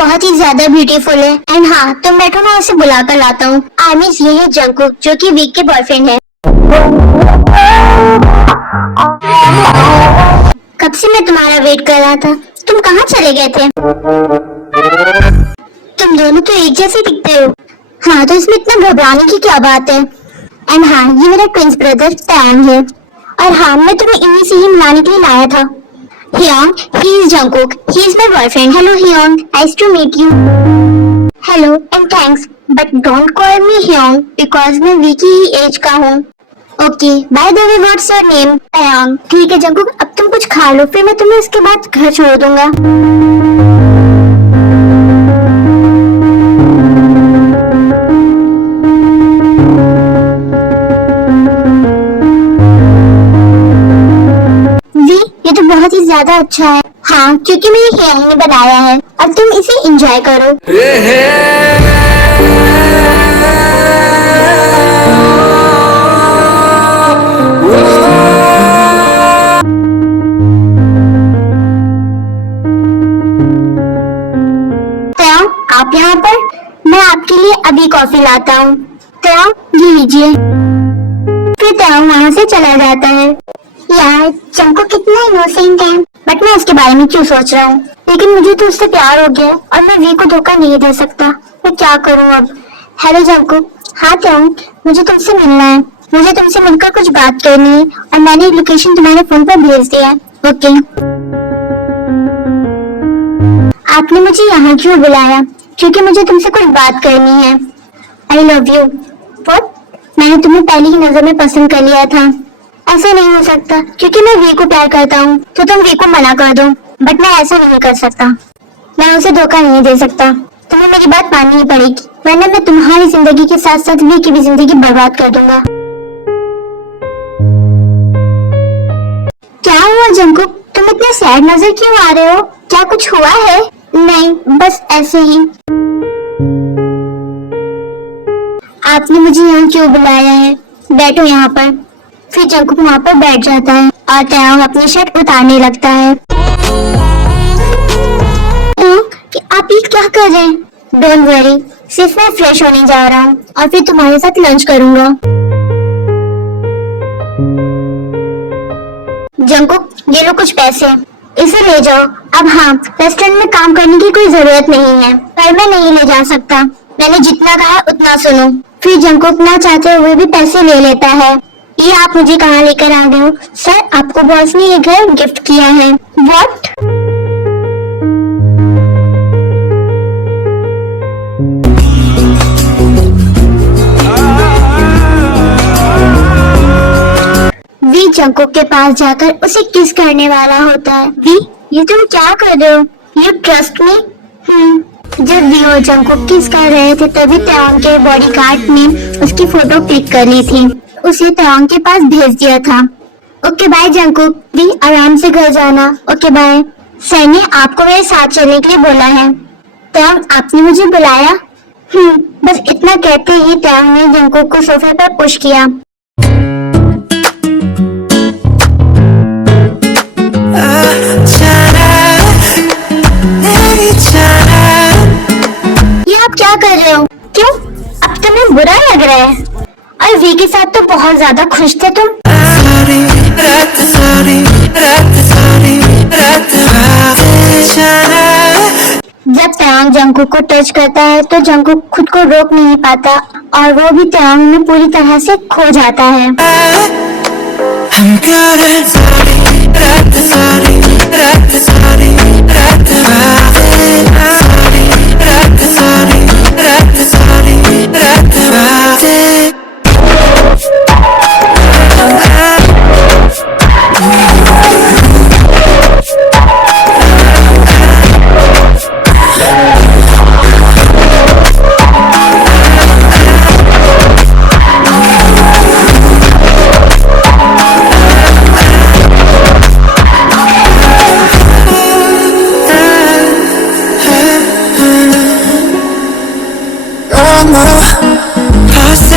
बहुत ही ज्यादा ब्यूटीफुल है। एंड हाँ, तुम बैठो, मैं उसे बुला कर लाता हूँ। आई मीन ये है जंगकुक, जो कि वीक के बॉयफ्रेंड है। कब से मैं तुम्हारा वेट कर रहा था, तुम कहाँ चले गए थे? तुम दोनों तो एक जैसे दिखते हो। हाँ, तो इसमें इतना घबराने की क्या बात है? एंड हाँ, ये मेरा ट्विंस ब्रदर टैंग है। और हाँ, मैं तुम्हें इन्हीं से ही मिलाने के लिए लाया था। Hyung, he is Jungkook. He is my boyfriend. Hello Hyung, nice to meet you. Hello and thanks, but don't call me Hyung because मैं वीकी ही एज का हूँ। Okay, by the way, what's your name? Hyung. ठीक है Jungkook, अब तुम कुछ खा लो, फिर मैं तुम्हें इसके बाद घर छोड़ दूंगा। ये तो बहुत ही ज्यादा अच्छा है। हाँ, क्योंकि मेरी ह्यांग ने बनाया है। अब तुम इसे एंजॉय करो। तो आप यहाँ पर, मैं आपके लिए अभी कॉफी लाता हूँ। तो ये लीजिए। फिर तो वहाँ से चला जाता है। यार जंकुक कितना इनोसेंट है, बट मैं उसके बारे में क्यों सोच रहा हूँ। लेकिन मुझे तो उससे प्यार हो गया और मैं वी को धोखा नहीं दे सकता। मैं क्या करूँ अब? Hello Jungkook. हाँ त्याग, मुझे तुमसे मिलना है। मुझे तुमसे मिलकर कुछ बात करनी है और मैंने लोकेशन तुम्हारे फोन पर भेज दिया है। ओके। आपने मुझे यहाँ क्यों बुलाया? क्योंकि मुझे तुमसे कुछ बात करनी है। I love you. व्हाट? मैंने तुम्हें पहली ही नजर में पसंद कर लिया था। ऐसा नहीं हो सकता, क्योंकि मैं वी को प्यार करता हूँ, तो तुम वी को मना कर दो। बट मैं ऐसा नहीं कर सकता। मैं उसे धोखा नहीं दे सकता। तुम्हें मेरी बात माननी ही पड़ेगी, वरना मैं तुम्हारी जिंदगी के साथ साथ वी की भी जिंदगी बर्बाद कर दूंगा। क्या हुआ जंकुक? तुम इतने सैड नजर क्यों आ रहे हो? क्या कुछ हुआ है? नहीं, बस ऐसे ही। आपने मुझे यहाँ क्यों बुलाया है? बैठो यहाँ पर। फिर जंकुक वहाँ पर बैठ जाता है और त्याग अपनी शर्ट उतारने लगता है। कि आप ये क्या कर रहे हैं? डोंट वरी, सिर्फ मैं फ्रेश होने जा रहा हूँ और फिर तुम्हारे साथ लंच करूंगा। जंकुक, ये लो कुछ पैसे, इसे ले जाओ। अब हाँ, रेस्टोरेंट में काम करने की कोई जरूरत नहीं है, पर मैं नहीं ले जा सकता। मैंने जितना कहा उतना सुनो। फिर जंकुक ना चाहते हुए भी पैसे ले लेता है। ये आप मुझे कहाँ लेकर आ गए हो? सर, आपको बॉस ने ये घर गिफ्ट किया है। व्हाट? वी जंकुक के पास जाकर उसे किस करने वाला होता है। वी, ये तुम क्या कर रहे हो? You trust me? जब वी और जंकुक किस कर रहे थे तभी त्याग के बॉडीगार्ड ने उसकी फोटो क्लिक कर ली थी। उसे त्याग के पास भेज दिया था। ओके बाय जंकुक, भी आराम से घर जाना। Okay bye. सर ने आपको मेरे साथ चलने के लिए बोला है। त्याग, आपने मुझे बुलाया? बस इतना कहते ही त्याग ने जंकुक को सोफे पर पुश किया। ये आप क्या कर रहे हो? क्यों? अब तुम्हें बुरा लग रहा है? और वी के साथ तो बहुत ज्यादा खुश थे तुम। जब त्याग जंकुक को टच करता है तो जंकुक खुद को रोक नहीं पाता और वो भी त्याग में पूरी तरह से खो जाता है। Past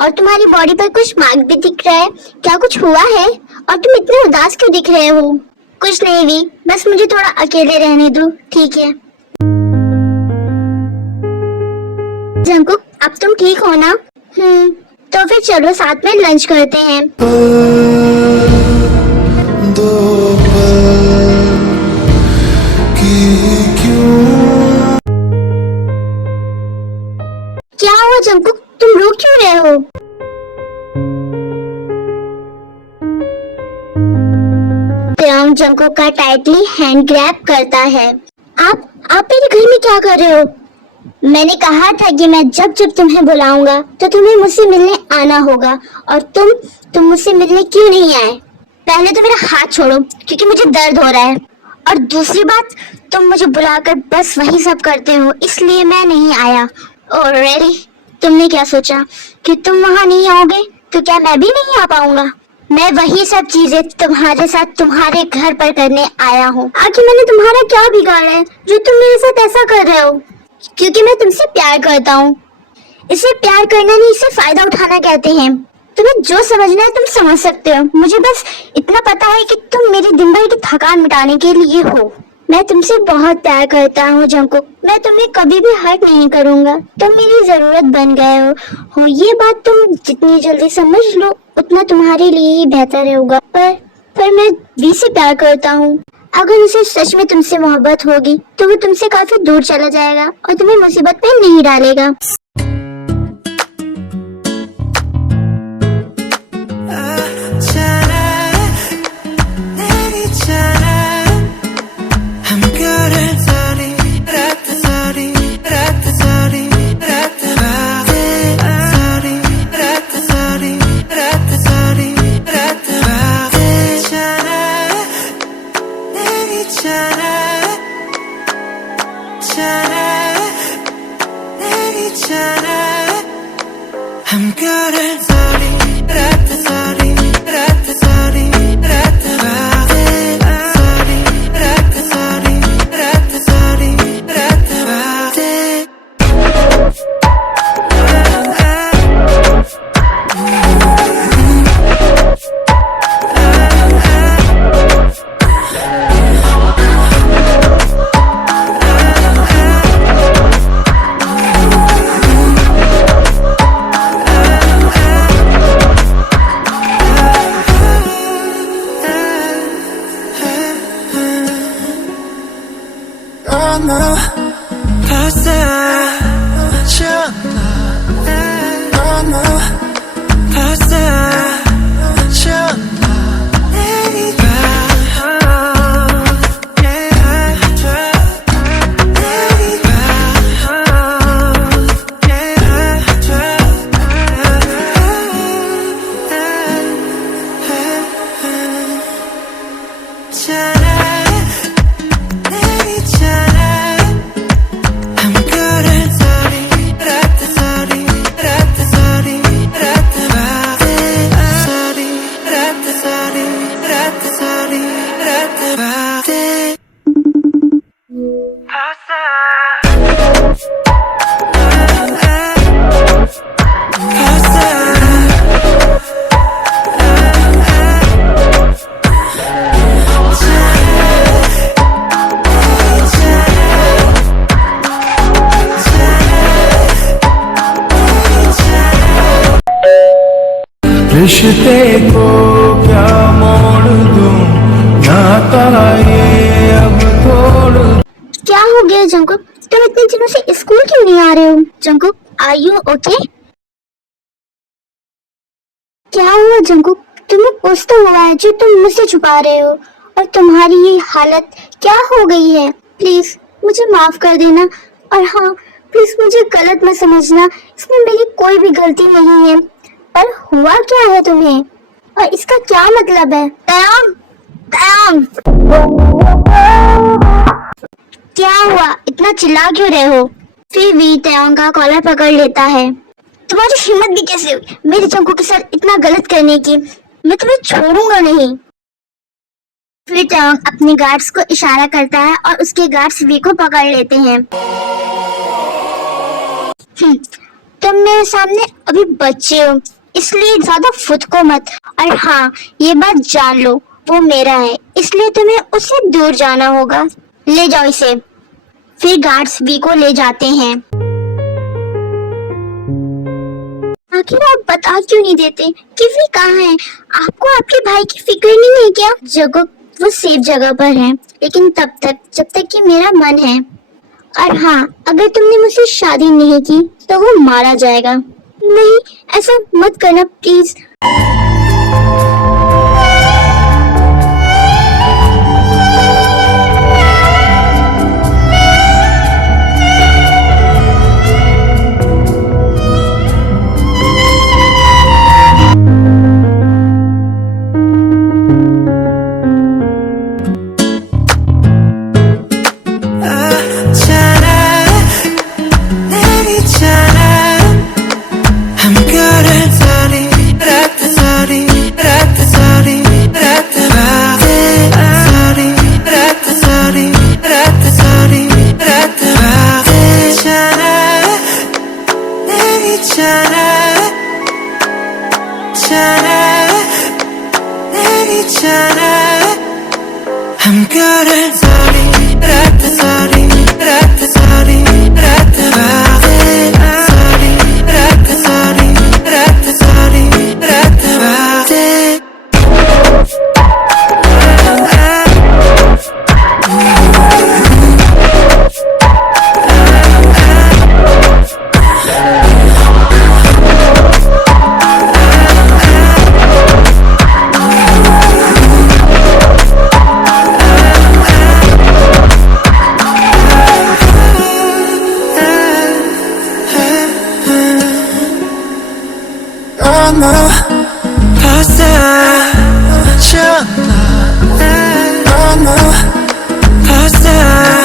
और तुम्हारी बॉडी पर कुछ मार्क भी दिख रहा है। क्या कुछ हुआ है? और तुम इतने उदास क्यों दिख रहे हो? कुछ नहीं वी, बस मुझे थोड़ा अकेले रहने दो, ठीक है? जंकुक, अब तुम ठीक हो ना? तो फिर चलो साथ में लंच करते हैं। दो पल की क्यों क्या हुआ जंकुक, तुम रो क्यों रहे हो? त्योंग जंकुक का टाइटली हैंड ग्रैब करता है। आप मेरे घर में क्या कर रहे हो? मैंने कहा था कि मैं जब जब तुम्हें बुलाऊंगा तो तुम्हें मुझसे मिलने आना होगा, और तुम मुझसे मिलने क्यों नहीं आए? पहले तो मेरा हाथ छोड़ो, क्योंकि मुझे दर्द हो रहा है। और दूसरी बात, तुम मुझे बुलाकर बस वही सब करते हो, इसलिए मैं नहीं आया। और रेडी, तुमने क्या सोचा कि तुम वहाँ नहीं आओगे तो क्या मैं भी नहीं आ पाऊंगा? मैं वही सब चीजें तुम्हारे साथ तुम्हारे घर पर करने आया हूँ। आखिर मैंने तुम्हारा क्या बिगाड़ा है जो तुम मेरे साथ ऐसा कर रहे हो? क्योंकि मैं तुमसे प्यार करता हूँ। इसे प्यार करना नहीं, इसे फायदा उठाना कहते हैं। तुम्हें जो समझना है तुम समझ सकते हो। मुझे बस इतना पता है कि तुम मेरी दिन भर की थकान मिटाने के लिए हो। मैं तुमसे बहुत प्यार करता हूँ जंकुक। मैं तुम्हें कभी भी हर्ट नहीं करूँगा। तुम मेरी जरूरत बन गए हो। ये बात तुम जितनी जल्दी समझ लो उतना तुम्हारे लिए ही बेहतर होगा। पर मैं वी से प्यार करता हूँ। अगर उसे सच में तुमसे मोहब्बत होगी तो वो तुमसे काफी दूर चला जाएगा और तुम्हें मुसीबत में नहीं डालेगा। रिश्ते को क्या मोड़ दूं, नाता ये अब तोड़। क्या हो गया जंकुक? तुम इतने दिनों से स्कूल क्यों नहीं आ रहे हो? Jungkook, are you okay? क्या हुआ जंकुक? तुम्हें कुछ तो हुआ है जो तुम मुझसे छुपा रहे हो, और तुम्हारी ये हालत क्या हो गई है? प्लीज मुझे माफ कर देना, और हाँ प्लीज मुझे गलत मत समझना, इसमें मेरी कोई भी गलती नहीं है। पर हुआ क्या है तुम्हें, और इसका क्या मतलब है? तयाम, तयाम, क्या हुआ? इतना चिल्ला क्यों रहे हो? फिर भी तयांग का कॉलर पकड़ लेता है। तुम्हारी हिम्मत भी कैसे हुई मेरे जंकुक के साथ इतना गलत करने की? मैं तुम्हें छोड़ूंगा नहीं। फिर तयांग अपने गार्ड्स को इशारा करता है और उसके गार्ड्स वी को पकड़ लेते हैं। तुम मेरे सामने अभी बच्चे हो, इसलिए ज्यादा खुद को मत। और हाँ, ये बात जान लो, वो मेरा है, इसलिए तुम्हें उससे दूर जाना होगा। ले जाओ इसे। फिर गार्ड्स वी को ले जाते हैं। आखिर आप बता क्यों नहीं देते कि वी कहाँ है? आपको आपके भाई की फिक्र नहीं है क्या? जगह वो सेफ जगह पर है, लेकिन तब तक जब तक कि मेरा मन है। और हाँ, अगर तुमने मुझसे शादी नहीं की तो वो मारा जाएगा। नहीं, ऐसा मत करना please. I'm good at sorry, rat sorry, rat sorry, rat sorry, rat sorry, rat sorry, rat sorry. 너무 벌써 너무 벌써